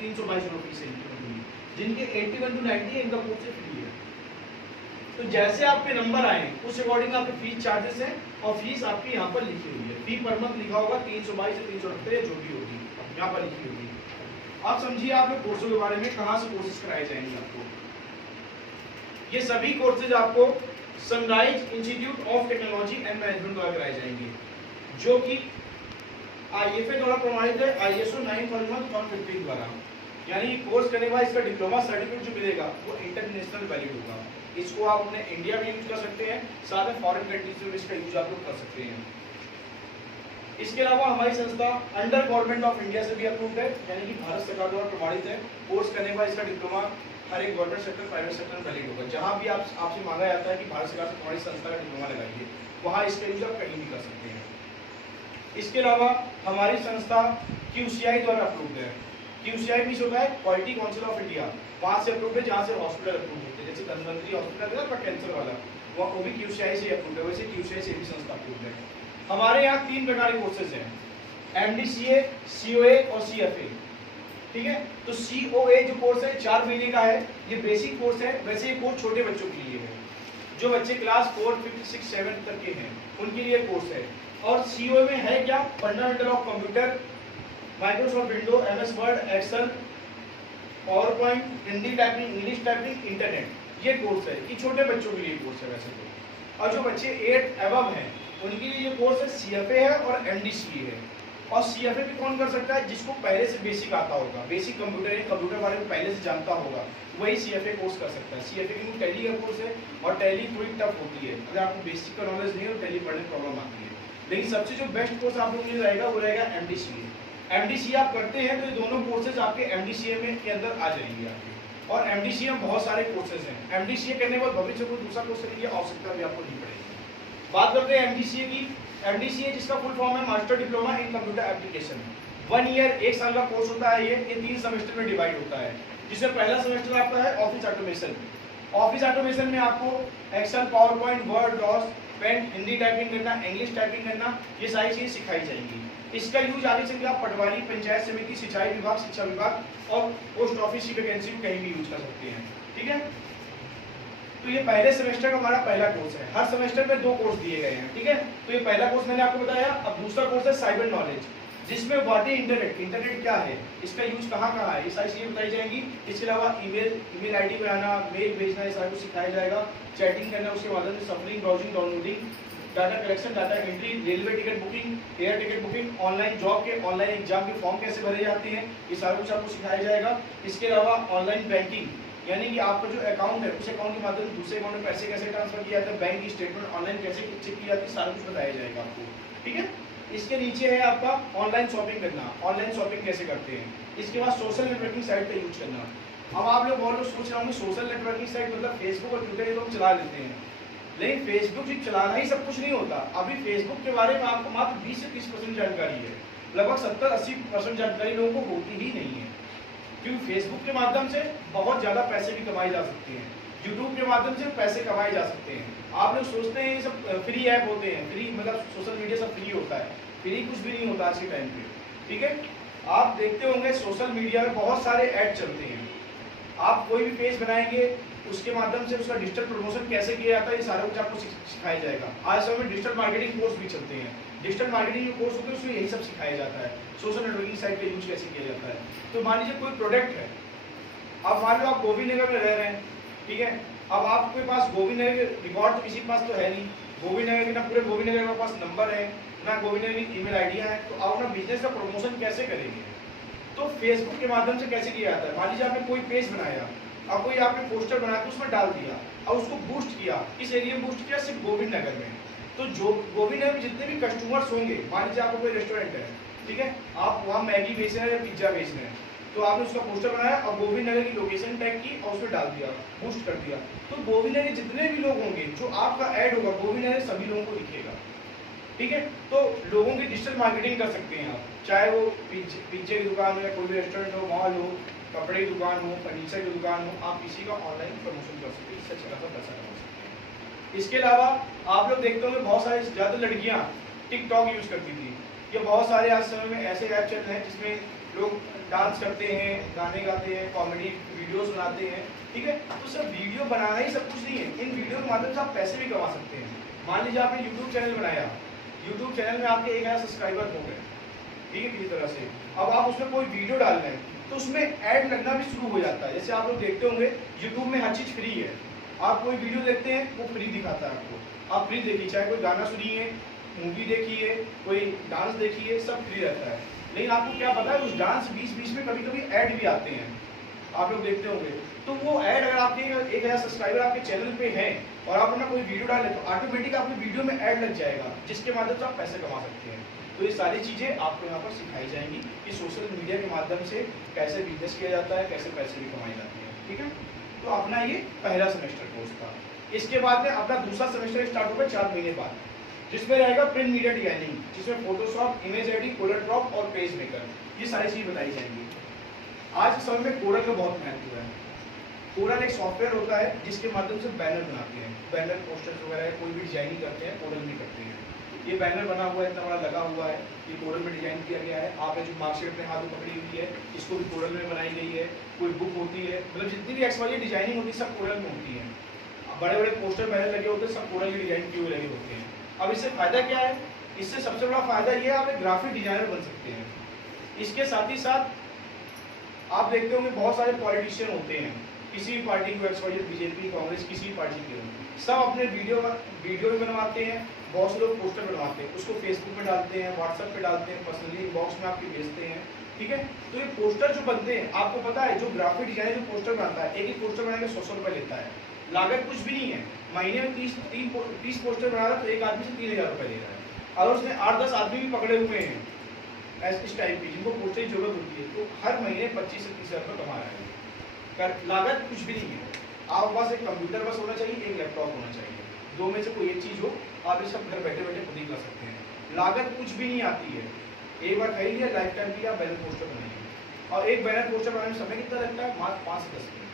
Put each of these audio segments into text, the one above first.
322 fees है इनकी। जिनके 81 to 90 है इनका कोर्स फ्री है। तो जैसे आपके नंबर आए उस अकॉर्डिंग आपके फीस चार्जेस हैं और फीस आपकी यहाँ पर लिखी हुई है। फी पर मंथ लिखा होगा 322 से 378 जो भी होगी यहाँ पर लिखी होगी। आप समझिए आप लोग कोर्सों के बारे में, कहाँ से कोर्सेज कराए जाएंगे आपको। ये सभी कोर्सेज आपको sunrise institute of technology and management द्वारा कराए जाएंगे, जो कि IFA द्वारा प्रमाणित है, ISO 9001:15 द्वारा। यानी कोर्स करने के बाद इसका डिप्लोमा सर्टिफिकेट जो मिलेगा वो इंटरनेशनल वैलिड होगा। इसको आप अपने इंडिया में यूज कर सकते हैं, साथ में फॉरेन कंट्रीज में इसका यूज आप लोग कर सकते हैं। इसके अलावा हमारी संस्था अंडर गवर्नमेंट ऑफ इंडिया से भी अप्रूव्ड है, यानी कि भारत सरकार द्वारा प्रमाणित है। कोर्स करने के बाद इसका डिप्लोमा हर एक गवर्नमेंट सेक्टर, प्राइवेट सेक्टर में वैलिड होगा। जहां भी आपसे मांगा जाता है कि भारत सरकार से हमारी संस्था का डिप्लोमा लगाइए, वहां इसका यूज आप कहीं भी कर सकते हैं। इसके अलावा हमारी संस्था QCI द्वारा अप्रूव्ड है। QCI मीन्स होता है क्वालिटी काउंसिल ऑफ इंडिया, वहां से अप्रूव्ड है जहां से हॉस्पिटल अप्रूव होते हैं, जैसे धनवंतरी हॉस्पिटल है पर कैंसर वाला, वो भी QCI से अप्रूव्ड है। वैसे QCI से भी संस्था अप्रूव्ड है। हमारे यहाँ 3 प्रकार के कोर्सेज हैं, MDCA, COA और CFA। ठीक है, तो COA जो कोर्स है 4 महीने का है, ये बेसिक कोर्स है। वैसे ये कोर्स छोटे बच्चों के लिए है, जो बच्चे क्लास 4, 5, 6, 7 तक के हैं उनके लिए कोर्स है। और COA में है क्या, fundamental of computer, Microsoft window, MS Word, Excel, PowerPoint, Hindi typing, English typing, internet, ये कोर्स है। ये छोटे बच्चों के लिए कोर्स है वैसे तो। और जो बच्चे 8 एबव हैं उनके लिए ये कोर्स है CFA है और MDCA है। और CFA भी कौन कर सकता है, जिसको पहले से बेसिक आता होगा, बेसिक कंप्यूटर बारे में पहले से जानता होगा, वही CFA कोर्स कर सकता है। CFA की टैली का कोर्स है और टैली थोड़ी टफ होती है, अगर आपको बेसिक का नॉलेज नहीं हो टैली पढ़ने में प्रॉब्लम आती है। लेकिन सबसे जो बेस्ट कोर्स आप लोगों के लिए रहेगा वो रहेगा MDCA। MDCA आप करते हैं तो ये दोनों कोर्सेज आपके MDCA में के अंदर आ जाएंगे आपके। और MDCA में बहुत सारे कोर्सेज हैं। MDCA करने के बाद भविष्य में दूसरा कोर्स करने की आवश्यकता भी आपको नहीं पड़ेगी। बात करते हैं MDCA की। MDCA जिसका फुल फॉर्म है master diploma in computer application. 1 year 1 साल का कोर्स होता है। ये 3 सेमेस्टर में डिवाइड होता है, जिसमें पहला सेमेस्टर आपका है ऑफिस ऑटोमेशन। ऑफिस ऑटोमेशन में आपको Excel, PowerPoint, Word, DOS, Paint, Hindi typing करना, इंग्लिश टाइपिंग करना, ये सारी चीजें सिखाई जाएंगी। इसका यूज आगे चल के आप पटवारी, पंचायत समिति, सिंचाई विभाग, शिक्षा विभाग और पोस्ट ऑफिस की वैकेंसी में कहीं भी यूज कर सकते हैं। ठीक है, तो ये पहले सेमेस्टर का हमारा पहला कोर्स है। हर सेमेस्टर में 2 कोर्स दिए गए हैं। ठीक है, तो ये पहला कोर्स मैंने आपको बताया। अब दूसरा कोर्स है साइबर नॉलेज, जिसमें व्हाट इज इंटरनेट, इंटरनेट क्या है, इसका यूज कहाँ कहाँ है, ये सारी चीजें बताई जाएंगी। इसके अलावा ईमेल आईडी बनाना, मेल भेजना, ये सारा कुछ सिखाया जाएगा। चैटिंग करना, उसके माध्यम से suffering, browsing, downloading, data collection, data entry, railway ticket booking, air ticket booking, online job के, ऑनलाइन एग्जाम के फॉर्म कैसे भरे जाते हैं, ये सारा कुछ आपको सिखाया जाएगा। इसके अलावा ऑनलाइन बैंकिंग, यानी कि आपका जो अकाउंट है उस अकाउंट के माध्यम से दूसरे अकाउंट में पैसे कैसे ट्रांसफर किया जाता है, बैंक की स्टेटमेंट ऑनलाइन कैसे चेक की जाती है, सारा कुछ बताया जाएगा आपको। ठीक है, इसके नीचे है आपका ऑनलाइन शॉपिंग करना, ऑनलाइन शॉपिंग कैसे करते हैं। इसके बाद सोशल नेटवर्किंग साइट का यूज करना। अब आप लोग बहुत लोग सोच रहे होंगे सोशल नेटवर्किंग साइट मतलब फेसबुक और ट्विटर ये लोग चला लेते हैं, लेकिन फेसबुक भी चलाना ही सब कुछ नहीं होता। अभी फेसबुक के बारे में आपको मात्र 20 से 30% जानकारी है, लगभग 70-80% जानकारी लोगों को होती ही नहीं है। क्योंकि फेसबुक के माध्यम से बहुत ज़्यादा पैसे भी कमाए जा सकते हैं, यूट्यूब के माध्यम से पैसे कमाए जा सकते हैं। आप लोग सोचते हैं ये सब फ्री ऐप होते हैं, फ्री मतलब सोशल मीडिया सब फ्री होता है, फ्री कुछ भी नहीं होता आज के टाइम पे। ठीक है, आप देखते होंगे सोशल मीडिया में बहुत सारे ऐड चलते हैं। आप कोई भी पेज बनाएंगे उसके माध्यम से उसका डिजिटल प्रमोशन कैसे किया जाता है, ये सारा कुछ आपको सिखाया जाएगा। आज समय में डिजिटल मार्केटिंग कोर्स भी चलते हैं, डिजिटल मार्केटिंग के कोर्स होते हैं उसमें यही सब सिखाया जाता है, सोशल नेटवर्किंग साइट का यूज कैसे किया जाता है। तो मान लीजिए कोई प्रोडक्ट है, अब मान लो आप गोविंदनगर में रह रहे हैं, ठीक है, अब आपके पास गोविंदनगर के रिकॉर्ड तो किसी के पास तो है नहीं, गोविंदनगर के ना पूरे गोविंदनगर के पास नंबर है ना गोविंदनगर की ईमेल आईडिया है, तो आप अपना बिजनेस का प्रमोशन कैसे करेंगे। तो फेसबुक के माध्यम से कैसे किया जाता है, मान लीजिए आपने कोई पेज बनाया और कोई आपने पोस्टर बना के उसमें डाल दिया और उसको बूस्ट किया, किस एरिया में बूस्ट किया, सिर्फ गोविंदनगर में। तो जो गोविंदनगर में जितने भी कस्टमर्स होंगे, मान लीजिए आपको कोई रेस्टोरेंट है, ठीक है, आप वहाँ मैगी बेच रहे हैं या पिज्जा बेच रहे हैं, तो आपने उसका पोस्टर बनाया और गोविंदनगर की लोकेशन टैग की और उसमें डाल दिया, बूस्ट कर दिया, तो गोविंदनगर जितने भी लोग होंगे जो आपका ऐड होगा गोविंदनगर सभी लोगों को दिखेगा। ठीक है, तो लोगों की डिजिटल मार्केटिंग कर सकते हैं आप, चाहे वो पिज्जे की दुकान हो या कोई भी रेस्टोरेंट हो, मॉल हो, कपड़े की दुकान हो, फर्नीचर की दुकान हो, आप किसी का ऑनलाइन प्रमोशन कर सकते हैं, इससे अच्छा खासा पैसा कमा सकते हैं। इसके अलावा आप लोग देखते होंगे बहुत सारी ज़्यादा लड़कियाँ टिकटॉक यूज़ करती थी, ये बहुत सारे आज समय में ऐसे ऐप चल रहे हैं जिसमें लोग डांस करते हैं, गाने गाते हैं, कॉमेडी वीडियोस बनाते हैं, ठीक है। तो सिर्फ वीडियो बनाना ही सब कुछ नहीं है, इन वीडियो के माध्यम से आप पैसे भी कमा सकते हैं। मान लीजिए आपने यूट्यूब चैनल बनाया, यूट्यूब चैनल में आपके 1000 सब्सक्राइबर हो गए, ठीक है, किसी तरह से। अब आप उसमें कोई वीडियो डाल रहे हैं तो उसमें ऐड लगना भी शुरू हो जाता है। जैसे आप लोग देखते होंगे यूट्यूब में हर चीज़ फ्री है, आप कोई वीडियो देखते हैं वो फ्री दिखाता है आपको, आप फ्री देखिए, चाहे कोई गाना सुनिए, मूवी देखिए, कोई डांस देखिए, सब फ्री रहता है। लेकिन आपको क्या पता है उस डांस बीच में कभी कभी ऐड भी आते हैं, आप लोग देखते होंगे। तो वो ऐड अगर आपके 1000 सब्सक्राइबर आपके चैनल पे हैं और आप अपना कोई वीडियो डालें तो ऑटोमेटिक आपकी वीडियो में ऐड लग जाएगा, जिसके माध्यम से आप पैसे कमा सकते हैं। तो ये सारी चीज़ें आपको यहाँ पर सिखाई जाएंगी कि सोशल मीडिया के माध्यम से कैसे बिजनेस किया जाता है, कैसे पैसे भी कमाए जाते हैं, ठीक है। तो अपना ये पहला सेमेस्टर कोर्स था। इसके बाद में अपना दूसरा सेमेस्टर स्टार्ट होगा 4 महीने बाद, जिसमें रहेगा प्रिंट मीडिया डिजाइनिंग, जिसमें Photoshop, image editing, Corel Draw और पेज मेकर, ये सारी चीज़ बताई जाएंगी। आज के समय में कोरल का बहुत महत्व है। कोरल एक सॉफ्टवेयर होता है जिसके माध्यम से बैनर बनाते हैं, बैनर पोस्टर्स वगैरह कोई भी डिजाइनिंग करते हैं कोरल में करते हैं। ये बैनर बना हुआ है, इतना बड़ा लगा हुआ है, ये कोरल में डिजाइन किया गया है। आपने जो मार्कशीट अपने हाथ में पकड़ी हुई है इसको भी कोरल में बनाई गई है। कोई बुक होती है, मतलब जितनी भी एक्स वाई डिजाइनिंग होती है सब कोरल में होती है। बड़े बड़े पोस्टर बैनर लगे होते हैं सब कोरल की डिजाइन किए हुए लगे होते हैं। अब इससे फायदा क्या है? इससे सबसे बड़ा फायदा ये है आप एक ग्राफिक डिजाइनर बन सकते हैं। इसके साथ ही साथ आप देखते होंगे बहुत सारे पॉलिटिशियन होते हैं, किसी भी पार्टी की, X Y Z, BJP, Congress, किसी भी पार्टी के, सब अपने वीडियो भी बनवाते हैं, बहुत से लोग पोस्टर बनवाते हैं, उसको फेसबुक पे डालते हैं, व्हाट्सएप पे डालते हैं, पर्सनली इनबॉक्स में आपके भेजते हैं, ठीक है। तो ये पोस्टर जो बनते हैं, आपको पता है जो ग्राफिक डिजाइनर जो पोस्टर बनाता है, एक पोस्टर बनाने के 100 रुपये लेता है, लागत कुछ भी नहीं है। महीने में 30 पोस्टर बना रहा है तो एक आदमी से 3000 रुपये ले रहा है। अगर उसने 8-10 आदमी भी पकड़े हुए हैं इस टाइप की जिनको पोस्टर की जरूरत होती है, तो हर महीने 25 से 30 हज़ार रुपये कमा रहा है। लागत कुछ भी नहीं है। आपके पास एक कंप्यूटर बस होना चाहिए, एक लैपटॉप होना चाहिए, दो में से कोई एक चीज़ हो, आप ये सब घर बैठे बैठे खुद ही कर सकते हैं। लागत कुछ भी नहीं आती है, एक बार खरीद लिया, लाइफ टाइम की आप बैनर पोस्टर बनाइए। और एक बैनर पोस्टर बनाने में समय कितना लगता है? मात्र 5 से 10 मिनट,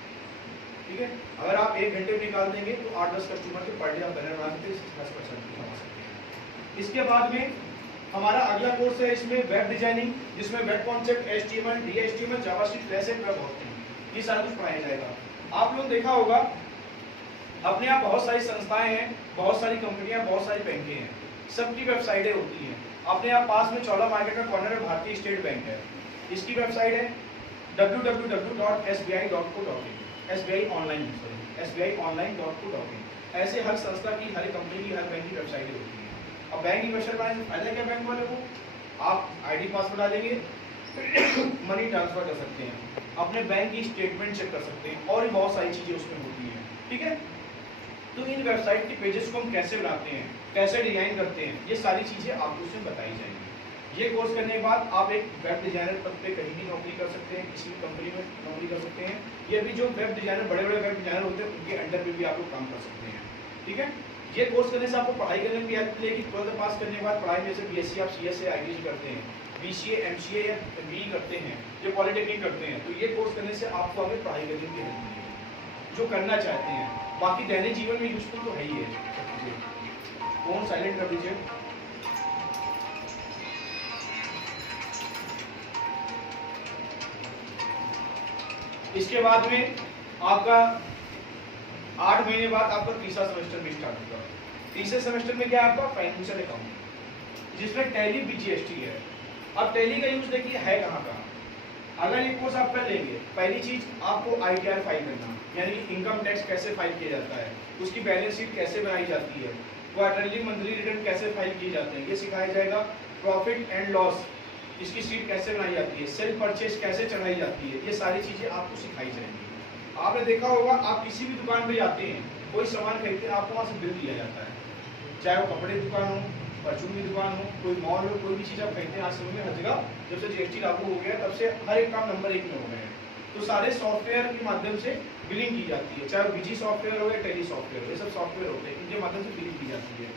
ठीक है। अगर आप 1 घंटे में निकाल देंगे तो 8-10 कस्टमर के पर डे आप बैनर बना सकते हैं, 10% कमा सकते हैं। इसके बाद में हमारा अगला कोर्स है इसमें वेब डिजाइनिंग, जिसमें web concept, HTML, DHTML, JavaScript, जैसे वेब होस्टिंग, ये सारा कुछ पढ़ाया जाएगा। आप लोग देखा होगा अपने यहाँ बहुत सारी संस्थाएं हैं, बहुत सारी कंपनियां, बहुत सारी बैंकें हैं, सबकी वेबसाइटें होती हैं। अपने यहाँ पास में चौला मार्केट में कॉर्नर में भारतीय स्टेट बैंक है, इसकी वेबसाइट है www.sbi.co.in, SBI online.co.in। ऐसे हर संस्था की, हर कंपनी की, हर बैंक की वेबसाइटें होती हैं। अब बैंक की वेबसाइट बनाने से फायदा क्या बैंक वाले को? आप ID पासवर्ड डालेंगे, मनी ट्रांसफर कर सकते हैं, अपने बैंक की स्टेटमेंट चेक कर सकते हैं, और भी बहुत सारी चीज़ें उसमें होती हैं, ठीक है। तो इन वेबसाइट के पेजेस को हम कैसे बनाते हैं, कैसे डिजाइन करते हैं, ये सारी चीज़ें आपको उसमें बताई जाएंगी। ये कोर्स करने के बाद आप एक वेब डिजाइनर पद पे कहीं भी नौकरी कर सकते हैं, किसी भी कंपनी में नौकरी कर सकते हैं। ये भी जो वेब डिजाइनर, बड़े बड़े वेब डिजाइनर होते हैं, उनके अंडर में भी आप लोग काम कर सकते हैं, ठीक है। ये कोर्स करने से आपको पढ़ाई करने में भी हेल्प मिलेगी। 12th पास करने के बाद पढ़ाई में से BSc आप CS से ITC करते हैं, BCA, MCA या BE करते हैं, जो पॉलिटेक्निक करते हैं, तो ये कोर्स करने से आपको आगे पढ़ाई करने की हेल्प मिलेगी, जो करना चाहते हैं। बाकी दैनिक जीवन में यूजफुल तो है ही है। फोन साइलेंट कर दीजिए। इसके बाद में आपका 8 महीने बाद आपका तीसरा सेमेस्टर भी स्टार्ट होगा। तीसरे सेमेस्टर में क्या है आपका? फाइनेंशियल अकाउंटिंग, जिसमें टैली BGST है। अब टैली का यूज देखिए है कहाँ कहाँ। अगर ये कोर्स आप कर लेंगे, पहली चीज आपको ITR फाइल करना, यानी इनकम टैक्स कैसे फाइल किया जाता है, उसकी बैलेंस शीट कैसे बनाई जाती है, क्वार्टरली मंथली रिटर्न कैसे फाइल किए जाते हैं, ये सिखाया जाएगा। प्रॉफिट एंड लॉस, इसकी शीट कैसे बनाई जाती है, सेल परचेज कैसे चढ़ाई जाती है, ये सारी चीजें आपको सिखाई जाएंगी। आपने देखा होगा आप किसी भी दुकान पे जाते हैं, कोई सामान खरीदते हैं, आपको वहाँ से बिल दिया जाता है, चाहे वो कपड़े की दुकान हो, परचून की दुकान हो, कोई मॉल हो, कोई भी चीज़ आप खरीदते हैं। आज समय में हर जगह जब से GST लागू हो गया तब से हर एक काम नंबर 1 में हो गए हैं। तो सारे सॉफ्टवेयर के माध्यम से बिलिंग की जाती है, चाहे BG सॉफ्टवेयर हो या टेली सॉफ्टवेयर हो, ये सब सॉफ्टवेयर होते हैं, इनके माध्यम से बिलिंग की जाती है।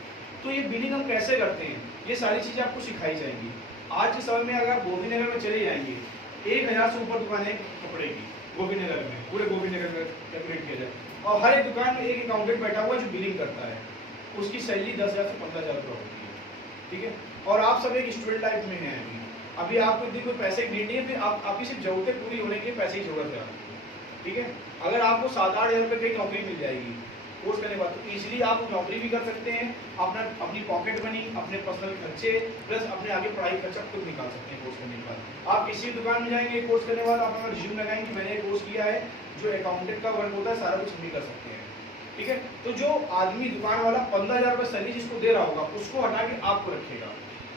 तो ये बिलिंग हम कैसे करते हैं, ये सारी चीज़ें आपको सिखाई जाएंगी। आज के समय में अगर गोविंदनगर में चले जाएंगे, 1000 से ऊपर दुकानें कपड़े की गोविंदनगर में, पूरे गोविंदनगर में कैलकुलेट किया जाए, और हर एक दुकान में एक अकाउंटेंट बैठा हुआ है जो बिलिंग करता है, उसकी सैलरी 10,000 से 15,000 रुपये होती है, ठीक है। और आप सब एक स्टूडेंट लाइफ में हैं अभी, अभी आपको इतनी कोई पैसे की नीड नहीं है, फिर आपकी सिर्फ जरूरतें पूरी होने के लिए पैसे की जरूरत है आपको, ठीक है। अगर आपको 7-8 हज़ार रुपये की नौकरी मिल जाएगी कोर्स करने के बाद, तो ईजिली आप नौकरी भी कर सकते हैं, अपनी पॉकेट मनी, अपने पर्सनल खर्चे प्लस अपने आगे पढ़ाई खर्चा खुद निकाल सकते हैं कोर्स करने के बाद। आप किसी दुकान में जाएंगे कोर्स करने के बाद, आप अपना रिज्यूम लगाएंगे मैंने कोर्स किया है, जो अकाउंटेंट का वर्क होता है सारा कुछ भी कर सकते हैं, ठीक है। तो जो आदमी दुकान वाला 15,000 रुपये सैलरी जिसको दे रहा होगा उसको हटा के आपको रखेगा,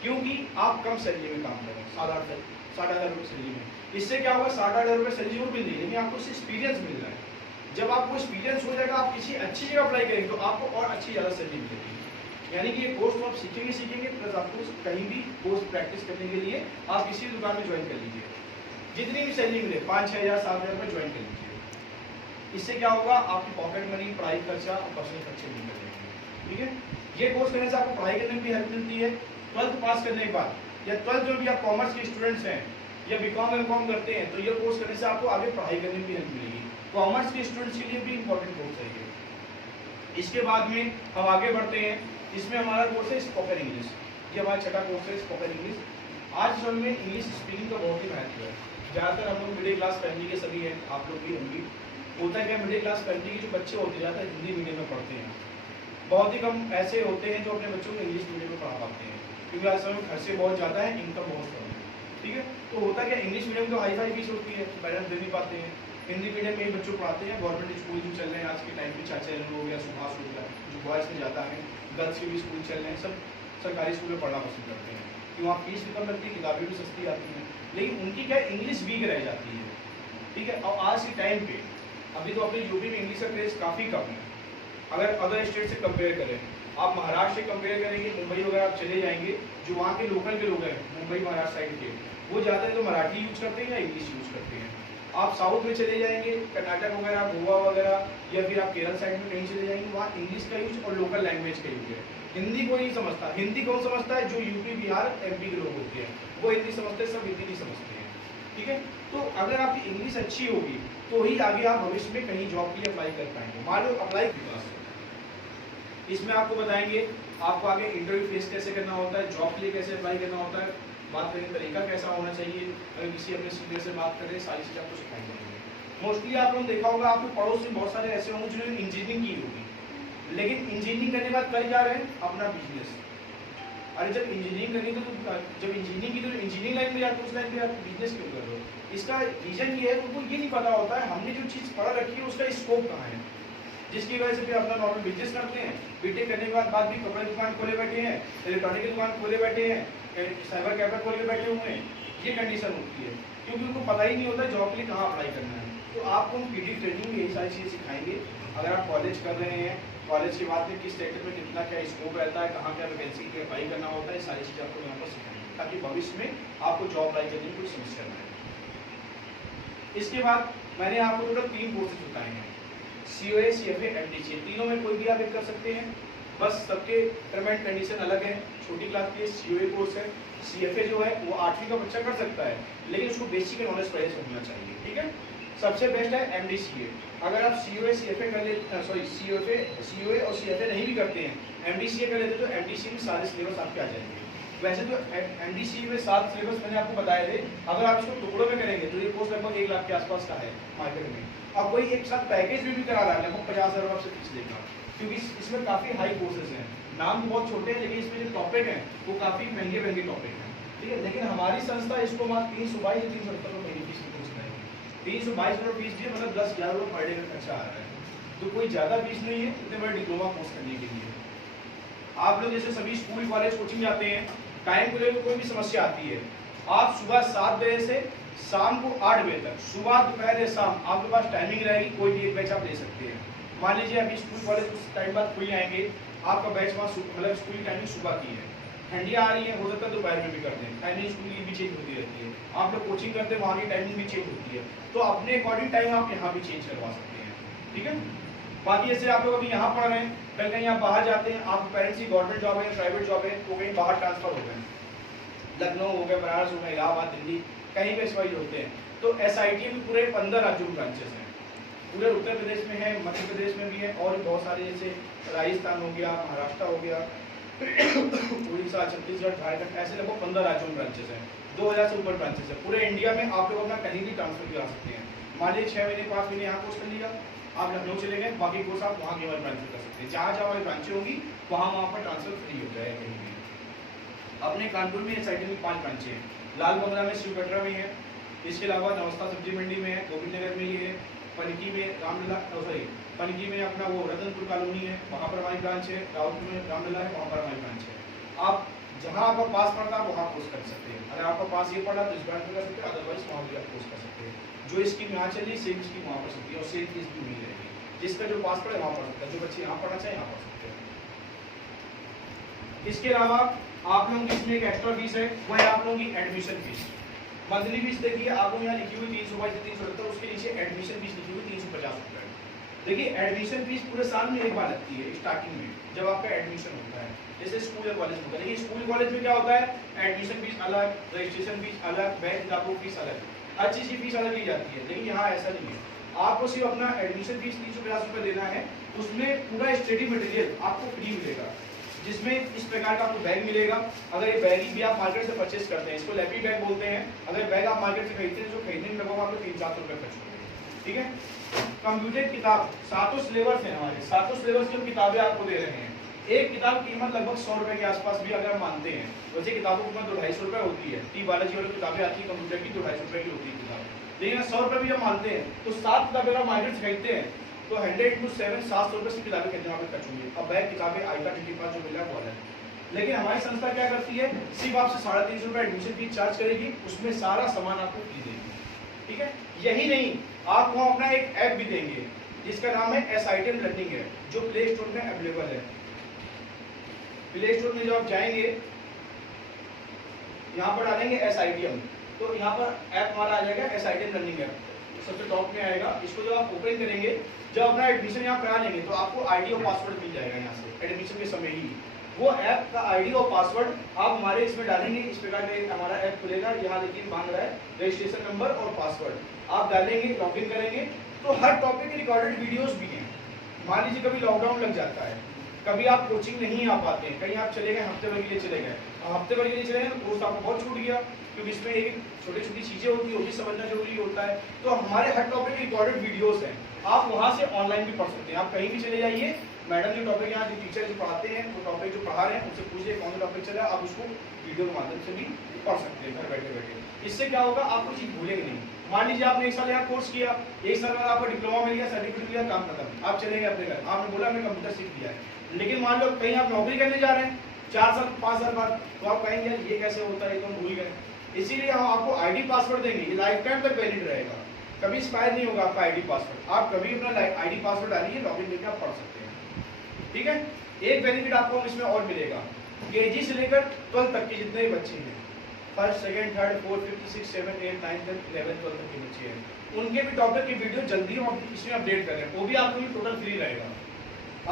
क्योंकि आप कम सैलरी में काम कर रहे हैं, 60 हज़ार रुपये सैलरी में। इससे क्या होगा, 60 हज़ार रुपये सैलरी जरूर मिल रही है, लेकिन आपको उससे एक्सपीरियंस मिल रहा है। जब आपको एक्सपीरियंस हो जाएगा, आप किसी अच्छी जगह अप्लाई करेंगे तो आपको और अच्छी ज़्यादा सैलरी मिलेगी। यानी कि ये कोर्स तो आप सीखेंगे प्लस आपको कहीं भी कोर्स प्रैक्टिस करने के लिए आप किसी दुकान में ज्वाइन कर लीजिए, जितनी भी सैलरी मिले 5-6 हज़ार 7 हज़ार रुपये ज्वाइन कर लीजिए। इससे क्या होगा, आपकी पॉकेट मनी, पढ़ाई खर्चा और पर्सनल खर्चे नहीं करेंगे, ठीक है। ये कोर्स करने से आपको पढ़ाई करने में भी हेल्प मिलती है। 12th पास करने के बाद या 12th जो भी आप कॉमर्स के स्टूडेंट्स हैं या बीकॉम एमकॉम करते हैं, तो ये कोर्स करने से आपको आगे पढ़ाई करने में भी हेल्प मिलेगी। कॉमर्स के स्टूडेंट्स के लिए भी इंपॉर्टेंट कोर्स है ये। इसके बाद में हम आगे बढ़ते हैं, इसमें हमारा कोर्स है स्पोकन इंग्लिश। ये हमारा छठा कोर्स है स्पोकन इंग्लिश। आज समय में इंग्लिश स्पीकिंग का बहुत ही महत्व है। ज़्यादातर हम लोग मिडिल क्लास फैमिली के सभी हैं, आप लोग भी होंगी। होता है क्या, मिडिल क्लास फैमिली के जो बच्चे होते हैं ज़्यादातर हिंदी मीडियम में पढ़ते हैं, बहुत ही कम ऐसे होते हैं जो अपने बच्चों को इंग्लिश मीडियम में पढ़ा पाते हैं, क्योंकि आज समय में खर्चे बहुत ज़्यादा है, इनकम बहुत कम है, ठीक है। तो होता क्या, इंग्लिश मीडियम की हाई फाई फीस होती है, पेरेंट्स दे नहीं पाते हैं। हिंदी मीडियम में ही बच्चों को पढ़ाते हैं। गवर्नमेंट स्कूल जो चल रहे हैं आज के टाइम पे, चाचा हो गया, सुभाष हो गया, जो बॉयज़ में ज़्यादा है, गर्ल्स के भी स्कूल चल रहे हैं, सब सरकारी स्कूल में पढ़ना पसंद करते हैं, कि वहाँ फीस भी कम लगती है, किताबें भी सस्ती आती हैं, लेकिन उनकी क्या इंग्लिश वीक रह जाती है, ठीक है। और आज के टाइम पे अभी तो अपने यूपी में इंग्लिश का क्रेज काफ़ी कम है, अगर अदर स्टेट से कंपेयर करें। आप महाराष्ट्र से कंपेयर करेंगे, मुंबई वगैरह आप चले जाएंगे, जो वहाँ के लोकल के लोग हैं मुंबई महाराष्ट्र साइड के, वो ज़्यादा तो मराठी यूज करते हैं या इंग्लिश यूज करते हैं। आप साउथ में चले जाएंगे, कर्नाटक वगैरह, गोवा वगैरह, या फिर आप केरल साइड में कहीं चले जाएंगे, वहाँ इंग्लिश का यूज और लोकल लैंग्वेज का यूज है। हिंदी को नहीं समझता। हिंदी कौन समझता है, जो यूपी बिहार एमपी के लोग होते हैं वो हिंदी समझते हैं, सब हिंदी नहीं समझते हैं, ठीक है। तो अगर आपकी इंग्लिश अच्छी होगी तो ही आगे आप भविष्य में कहीं जॉब के लिए अप्लाई कर पाएंगे। मान लो अप्लाई किया, इसमें आपको बताएंगे आपको आगे इंटरव्यू फेस कैसे करना होता है, जॉब के लिए कैसे अप्लाई करना होता है, बात करें तरीका कैसा होना चाहिए, अगर किसी अपने सीनियर से बात करें, सारी चीज़ आपको सिखाई जाएंगे। मोस्टली आप लोगों ने देखा होगा, आपके पड़ोस में बहुत सारे ऐसे होंगे जिन्होंने इंजीनियरिंग की होगी, लेकिन इंजीनियरिंग करने के बाद कर जा रहे हैं अपना बिजनेस। अरे जब इंजीनियरिंग करनी तो जब इंजीनियरिंग की तो इंजीनियरिंग लाइन में जाते, उस लाइन में जाते, बिजनेस क्यों कर रहे हो? इसका रीजन ये है, उनको ये नहीं पता होता है हमने जो चीज़ पढ़ा रखी है उसका स्कोप कहाँ है, जिसकी वजह से फिर अपना नॉर्मल बिजनेस करते हैं। बीटेक करने के बाद भी कपड़े दुकान खोले बैठे हैं, इलेक्ट्रॉनिक की दुकान खोले बैठे हैं, साइबर कैफे खोल के बैठे हुए हैं, ये कंडीशन होती है, क्योंकि उनको पता ही नहीं होता जॉब के लिए कहाँ अप्लाई करना है। तो आपको हम पीटी ट्रेनिंग में यही सारी चीज़ें सिखाएंगे। अगर आप कॉलेज कर रहे हैं, कॉलेज के बाद में किस सेक्टर में कितना क्या स्कोप रहता है, कहाँ क्या वैकेंसी के अप्लाई करना होता है, सारी चीज़ें आपको यहाँ पर सिखाएंगे, ताकि भविष्य में आपको जॉब अप्लाई करने में कोई समस्या ना आए। इसके बाद मैंने आपको टोटल 3 कोर्सेज बताए हैं, COA, CFA, MDCA, तीनों में कोई भी आप कर सकते हैं, बस सबके टर्म एंड कंडीशन अलग है। छोटी क्लास के COA कोर्स है, CFA जो है वो 8वीं का बच्चा कर सकता है, लेकिन उसको बेसिक नॉलेज पहले से होना चाहिए, ठीक है। सबसे बेस्ट है MDCA। अगर आप COA, CFA कर ले, COA और CFA नहीं भी करते हैं, MDCA कर लेते तो MDCA में सारे सिलेबस आपके आ जाएंगे। वैसे तो MDCA में 7 सिलेबस मैंने आपको बताए थे, अगर आप इसको टुकड़ों में करेंगे तो ये कोर्स लगभग 1 लाख के आसपास का है मार्केट में। अब कोई एक साथ पैकेज भी करा रहा है, लगभग 50,000 रुपये से फीस लेगा, क्योंकि इसमें काफ़ी हाई कोर्सेज हैं। नाम तो बहुत छोटे हैं, लेकिन इसमें जो टॉपिक हैं वो काफ़ी महंगे टॉपिक हैं, ठीक है। लेकिन हमारी संस्था इसको मात्र 322 या 370 रुपये महीने फीस में कोर्स करेगी। 322 रुपये फीस दिए, मतलब 10,000 रुपये पर डे का खर्चा आ रहा है, तो कोई ज़्यादा फीस नहीं है इतने बड़े डिप्लोमा कोर्स करने के लिए। आप लोग जैसे सभी स्कूल कॉलेज कोचिंग जाते हैं, टाइम को लेकर कोई भी समस्या आती है, आप सुबह 7 बजे से शाम को 8 बजे तक, सुबह दोपहर या शाम आपके पास टाइमिंग रहेगी, कोई भी एक बैच आप ले सकते हैं। मान लीजिए अभी स्कूल कॉलेज कुछ टाइम बाद खुल जाएंगे, आपका बैच वहाँ मतलब स्कूल की टाइमिंग सुबह की है, ठंडियाँ आ रही है, हो सकता है दोपहर में भी करते हैं, टाइमिंग स्कूल की भी चेंज होती रहती है। आप लोग कोचिंग करते हैं, वहाँ की टाइमिंग भी चेंज होती है, तो अपने अकॉर्डिंग टाइम आप यहाँ भी चेंज करवा सकते हैं, ठीक है। बाकी ऐसे आप लोग अभी यहाँ पढ़ रहे हैं, कल कहीं आप बाहर जाते हैं, आपके पेरेंट्स की गवर्नमेंट जॉब है, प्राइवेट जॉब है, तो कहीं बाहर ट्रांसफर हो गए, लखनऊ हो गया, बनारस हो गया, इलाहाबाद, दिल्ली, कहीं पे स्वाइज होते हैं, तो SIT में पूरे 15 राज्यों में ब्रांचेस हैं, पूरे उत्तर प्रदेश में है, मध्य प्रदेश में भी है, और बहुत सारे जैसे राजस्थान हो गया, महाराष्ट्र हो गया, उड़ीसा, छत्तीसगढ़, झारखंड, ऐसे लगभग 15 राज्यों में ब्रांचेस हैं। 2000 से ऊपर ब्रांचेस है पूरे इंडिया में। आप लोग अपना कहीं भी ट्रांसफर करा सकते हैं। मान लीजिए 6 महीने 5 महीने यहाँ कोर्स कर लिया, आप लखनऊ चले गए, बाकी कोर्स आप वहाँ केवल ट्रांसफर कर सकते हैं। जहाँ जहाँ हमारी ब्रांचें होगी वहाँ पर ट्रांसफर फ्री हो जाएगा कहीं भी। अपने कानपुर में SIT में 5 ब्रांचें हैं, लाल बंगला में, शिव कटरा में है, इसके अलावा नवस्था सब्जी मंडी में है, गोविंद नगर में ये है, पनकी में रामलीला पनकी में अपना वो रतनपुर कॉलोनी है, वहाँ पर हमारी ब्रांच है, रावतपुर में रामलीला है, वहाँ पर हमारी ब्रांच है। आप जहाँ आपका पास पड़ता है वहाँ कोर्स कर सकते हैं। अगर आपका पास ये पड़ा तो इस ब्रांच में कर सकते हैं, अदरवाइज वहाँ भी आप कोर्स कर सकते हैं। जो स्कीम यहाँ चल रही है सेम स्कीम वहाँ पढ़ सकती है और सेम फीस भी मिल रहेगी। जिसका जो पास पड़े वहाँ पढ़ सकता है, जो बच्चे यहाँ पढ़ना चाहे यहाँ पढ़ सकते हैं। इसके अलावा आप लोगों की इसमें एक एक्स्ट्रा फीस है, वह है आप लोगों की एडमिशन फीस। मंथली फीस देखिए आप लोग यहाँ लिखी हुई 322 से 378, उसके नीचे एडमिशन फीस लिखी हुई 350 रुपये। देखिए एडमिशन फीस पूरे साल में एक बार लगती है स्टार्टिंग में जब आपका एडमिशन होता है, जैसे स्कूल या कॉलेज में होता है। लेकिन स्कूल कॉलेज में क्या होता है, एडमिशन फीस अलग, रजिस्ट्रेशन फीस अलग, बैच किताबों फीस अलग, हर चीज़ की फीस अलग ली जाती है। लेकिन यहाँ ऐसा नहीं है, आपको सिर्फ अपना एडमिशन फीस 350 रुपये देना है। उसमें पूरा स्टडी मटेरियल आपको फ्री मिलेगा, जिसमें इस प्रकार का आपको बैग मिलेगा। अगर ये बैग ही भी आप मार्केट से परचेस करते हैं, इसको लैपी बैग बोलते हैं। अगर बैग आप मार्केट से खरीदते हैं तो खरीदने में लगभग आपको 300-400 रुपये खर्च होंगे, ठीक है। कंप्यूटर किताब, सातों सिलेबस है हमारे, सातों सिलेबस की किताबें आपको दे रहे हैं। एक किताब की कीमत लगभग 100 रुपये के आसपास भी अगर मानते हैं, वैसे किताबों की कीमत 200-250 रुपये होती है। टी बालाजी वाली किताबें आती है कंप्यूटर की 250 रुपये की होती है किताब, लेकिन 100 रुपये भी जब मानते हैं तो 7 किताबें आप मार्केट से खरीदते हैं तो 100 × 7 700 रुपये से किताबें खरीदने में खर्च होंगे। अब बैग किताबें आई का 25 जो मिला वो अलग। लेकिन हमारी संस्था क्या करती है, सिर्फ आपसे 350 रुपये एडमिशन फीस चार्ज करेगी, उसमें सारा सामान आपको फ्री देगी, ठीक है। यही नहीं, आप वहाँ अपना एक ऐप भी देंगे जिसका नाम है SITM लर्निंग है, जो प्ले स्टोर में अवेलेबल है। प्ले स्टोर में जब आप जाएंगे, यहाँ पर डालेंगे SITM, तो यहाँ पर ऐप हमारा आ जाएगा SITM लर्निंग ऐप, सबसे टॉप में आएगा। इसको जब आप ओपन करेंगे, जब अपना एडमिशन यहाँ करा लेंगे तो आपको ID और पासवर्ड मिल जाएगा यहाँ से एडमिशन के समय ही। वो ऐप का ID और पासवर्ड आप हमारे इसमें डालेंगे, इस प्रकार का हमारा ऐप खुलेगा। यहाँ देखिए मांग रहा है रजिस्ट्रेशन नंबर और पासवर्ड, आप डालेंगे, लॉगिन करेंगे तो हर टॉपिक के रिकॉर्डेड वीडियोस भी हैं। मान लीजिए कभी लॉकडाउन लग जाता है, कभी आप कोचिंग नहीं आ पाते हैं, कहीं आप चले गए, हफ्ते भर के लिए चले गए, हफ्ते भर के लिए चले गए तो कोर्स आपको बहुत छूट गया, क्योंकि इसमें एक छोटी छोटी चीज़ें होती है, वो भी समझना जरूरी होता है। तो हमारे हर टॉपिक के रिकॉर्डेड वीडियोस हैं, आप वहाँ से ऑनलाइन भी पढ़ सकते हैं। आप कहीं भी चले जाइए, मैडम जो टॉपिक यहाँ जो टीचर जो पढ़ाते हैं, वो टॉपिक जो पढ़ा रहे हैं उनसे पूछिए कौन सा टॉपिक चला, आप उसको वीडियो के माध्यम से भी पढ़ सकते हैं घर बैठे बैठे। इससे क्या होगा, आप कोई चीज़ भूलेंगे नहीं। मान लीजिए आपने 1 साल यहाँ कोर्स किया, 1 साल बाद आपको डिप्लोमा मिल गया, सर्टिफिकेट मिल गया, काम खत्म, आप चले गए अपने घर, आपने बोला हमने कंप्यूटर सीख लिया है। लेकिन मान लो कहीं आप नौकरी करने जा रहे हैं 4 साल 5 साल बाद, तो आप कहेंगे यार ये कैसे होता है, ये तो हम भूल गए। इसीलिए हम आपको ID पासवर्ड देंगे, ये लाइफ टाइम तक वैलिड रहेगा, कभी एक्सपायर नहीं होगा आपका ID पासवर्ड। आप कभी अपना ID पासवर्ड डालिए, लॉगिन करके आप पढ़ सकते हैं, ठीक है। एक बेनिफिट आपको इसमें और मिलेगा, KG से लेकर 12 तक के जितने भी बच्चे हैं, 1st 2nd 3rd 4th 5th 6th 7th 8th 9th 10th 11th 12th तक के बच्चे हैं, उनके भी टॉपिक की वीडियो जल्दी हम इसमें अपडेट कर रहे हैं, वो भी आपको टोटल फ्री रहेगा।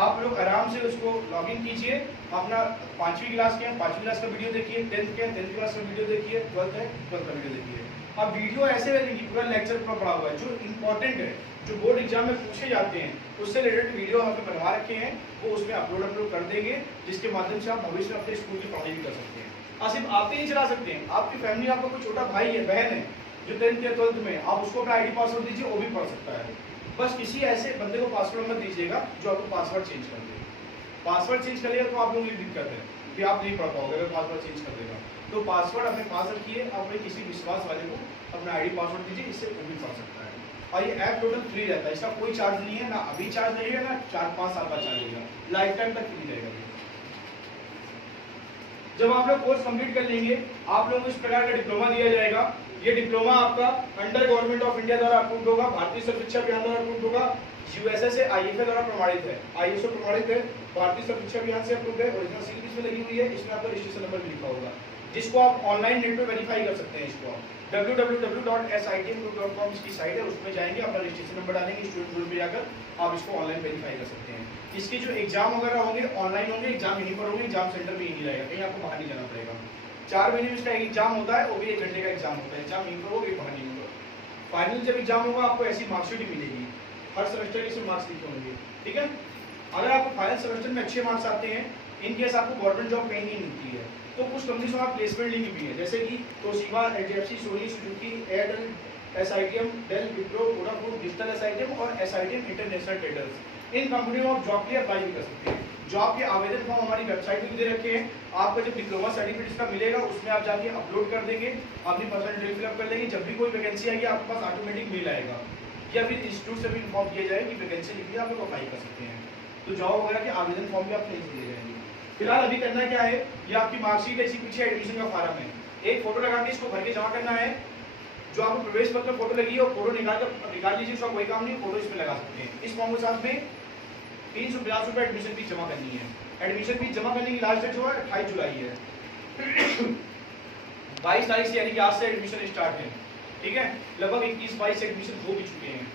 आप लोग आराम से उसको लॉगिन कीजिए, अपना 5वीं क्लास के 5वीं क्लास का वीडियो देखिए, 10th के 10th क्लास का वीडियो देखिए, 12th है 12th का वीडियो देखिए। अब वीडियो ऐसे रहेगी, पूरा लेक्चर पूरा पढ़ा हुआ है, जो इंपॉर्टेंट है, जो बोर्ड एग्जाम में पूछे जाते हैं, उससे रिलेटेड वीडियो हम बनवा रखे हैं, वो उसमें अपलोड कर देंगे, जिसके माध्यम से आप भविष्य में अपने स्कूल की पढ़ाई भी कर सकते हैं। और सिर्फ आप ही नहीं चला सकते हैं, आपकी फैमिली, आपका कोई छोटा भाई है, बहन है जो 10th या 12th में, आप उसको अपना ID पासवर्ड दीजिए, वो भी पढ़ सकता है। बस किसी ऐसे बंदे को पासवर्ड मत दीजिएगा जो आपको पासवर्ड चेंज कर दे। पासवर्ड चेंज करेगा तो आप लोगों की दिक्कत है कि आप नहीं पढ़ पाओगे अगर पासवर्ड चेंज कर देगा। तो पासवर्ड अपने पास रखिए, अपने किसी विश्वास वाले को अपना ID पासवर्ड दीजिए, इससे वो भी पढ़ सकता है। और ये ऐप टोटल फ्री रहता है, इसका कोई चार्ज नहीं है, ना अभी चार्ज लगेगा, ना 4-5 साल बाद चार्ज लगेगा, लाइफ टाइम तक फ्री रहेगा। जब आप लोग कोर्स कंप्लीट कर लेंगे, आप लोगों को इस प्रकार का डिप्लोमा दिया जाएगा। ये डिप्लोमा आपका अंडर गवर्नमेंट ऑफ इंडिया द्वारा अप्रूव्ड होगा, भारतीय सर्व शिक्षा अभियान द्वारा अप्रूव्ड होगा, USSA IFA द्वारा प्रमाणित है, ISO प्रमाणित है, भारतीय सर्व शिक्षा अभियान से अप्रूव्ड है, ओरिजिनल सील इसमें लगी हुई है, इसमें आपका रजिस्ट्रेशन नंबर भी लिखा होगा, जिसको आप ऑनलाइन नेट पे वेरीफाई कर सकते हैं। इसको आप www.sitmgroup.com इसकी साइट है, उसमें जाएंगे, अपना रजिस्ट्रेशन नंबर डालेंगे, स्टूडेंट ग्रुप पे जाकर आप इसको ऑनलाइन वेरीफाई कर सकते हैं। इसके जो एग्जाम वगैरह होंगे ऑनलाइन होंगे, एग्जाम यहीं पर होंगे, एग्जाम सेंटर भी यहीं रहेगा, कहीं आपको बाहर नहीं जाना पड़ेगा। 4 महीने में इसका एग्जाम होता है, वो भी 1 घंटे का एग्जाम होता है, एग्जाम यहीं पर होगा, बाहर नहीं होगा। फाइनल जब एग्जाम होगा आपको ऐसी मार्कशीट ही मिलेगी, हर सेमेस्टर के इसमें मार्क्स लिखे होंगे, ठीक है। अगर आपको फाइनल सेमेस्टर में अच्छे मार्क्स आते हैं, इन केस आपको गवर्नमेंट जॉब कहीं नहीं मिलती है, तो कुछ कंपनी से आप प्लेसमेंट लिंक भी है, जैसे कि Toshiba, HDFC, Sony, Suzuki, Airtel, SITM, Dell, Wipro, Vodafone, digital SITM और एसआईटीएम इंटरनेशनल ट्रेडर्स। इन कंपनियों में आप जॉब के लिए अप्लाई भी कर सकते हैं। जॉब के आवेदन फॉर्म हमारी वेबसाइट पे दे रखे हैं। आपका जब डिप्लोमा सर्टिफिकेट का मिलेगा उसमें आप जाके अपलोड कर देंगे, अपनी पर्सनल डिटेल फिलअप कर लेंगे। जब भी कोई वैकेंसी आएगी आपके पास ऑटोमेटिक मेल आएगा या फिर इंस्टीट्यूट से भी इन्फॉर्म किया जाएगा कि वैकेंसी निकली, आप लोग अप्लाई कर सकते हैं। तो जॉब वगैरह के आवेदन फॉर्म भी आप कहीं से ले जाएंगे। फिलहाल अभी करना क्या है, ये आपकी मार्कशीट है, इसी पीछे एडमिशन का फॉर्म है, एक फोटो लगा के इसको भर के जमा करना है। जो आपको प्रवेश पत्र फोटो लगी है वो फोटो निकाल लीजिए, उसका कोई काम नहीं, फोटो इसमें लगा सकते हैं। इस फॉर्म के साथ में 350 रुपये एडमिशन फीस जमा करनी है। एडमिशन फीस जमा करने की लास्ट डेट जो है 28 जुलाई है। 22 तारीख से यानी कि आज से एडमिशन स्टार्ट है, ठीक है। लगभग 21-22 से एडमिशन हो भी चुके हैं।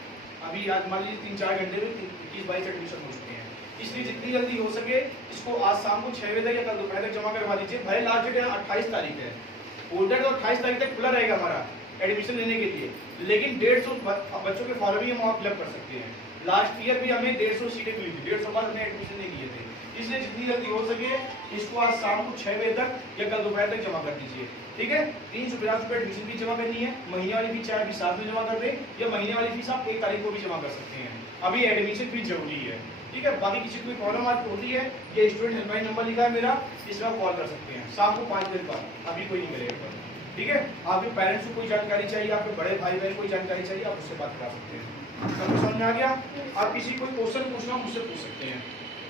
अभी आज मान लीजिए 3-4 घंटे में 21-22 एडमिशन हो चुके हैं। इसलिए जितनी जल्दी हो सके इसको आज शाम को 6 बजे तक या कल दोपहर तक जमा करवा दीजिए। भले लास्ट डेट 28 तारीख है, पोर्टल तो 28 तारीख तक खुला रहेगा हमारा एडमिशन लेने के लिए, लेकिन 150 बच्चों के फॉर्म भी हम वहाँ फिलअप कर सकते हैं। लास्ट ईयर भी हमें 150 सीटें मिली थी, 150 बाद हमने एडमिशन नहीं लिए थे। इसलिए जितनी जल्दी हो सके इसको आज शाम को 6 बजे तक या कल दोपहर तक जमा कर दीजिए, ठीक है। 350 रुपये एडमिशन फीस जमा करनी है। महीने वाली फीस चाहे अभी साथ में जमा कर दें या महीने वाली फीस आप 1 तारीख को भी जमा कर सकते हैं। अभी एडमिशन फीस जरूरी है, ठीक है। बाकी किसी को प्रॉब्लम आपको होती है, ये स्टूडेंट हेल्पलाइन नंबर लिखा है मेरा, इसमें आप कॉल कर सकते हैं शाम को 5 बजे बाद, अभी कोई नहीं करेगा, ठीक है। आपके पेरेंट्स को कोई जानकारी चाहिए, आपके बड़े भाई बहन कोई जानकारी चाहिए, आप उससे बात करा सकते हैं। सबको समझ में आ गया? आप किसी कोई क्वेश्चन पूछना मुझसे पूछ सकते हैं,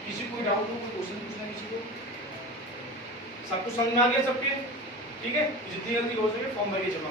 किसी कोई डाउट हो, कोई क्वेश्चन पूछना किसी को। सबको समझ में आ गया सबके, ठीक है। जितनी जल्दी हो सके फॉर्म भर के जमा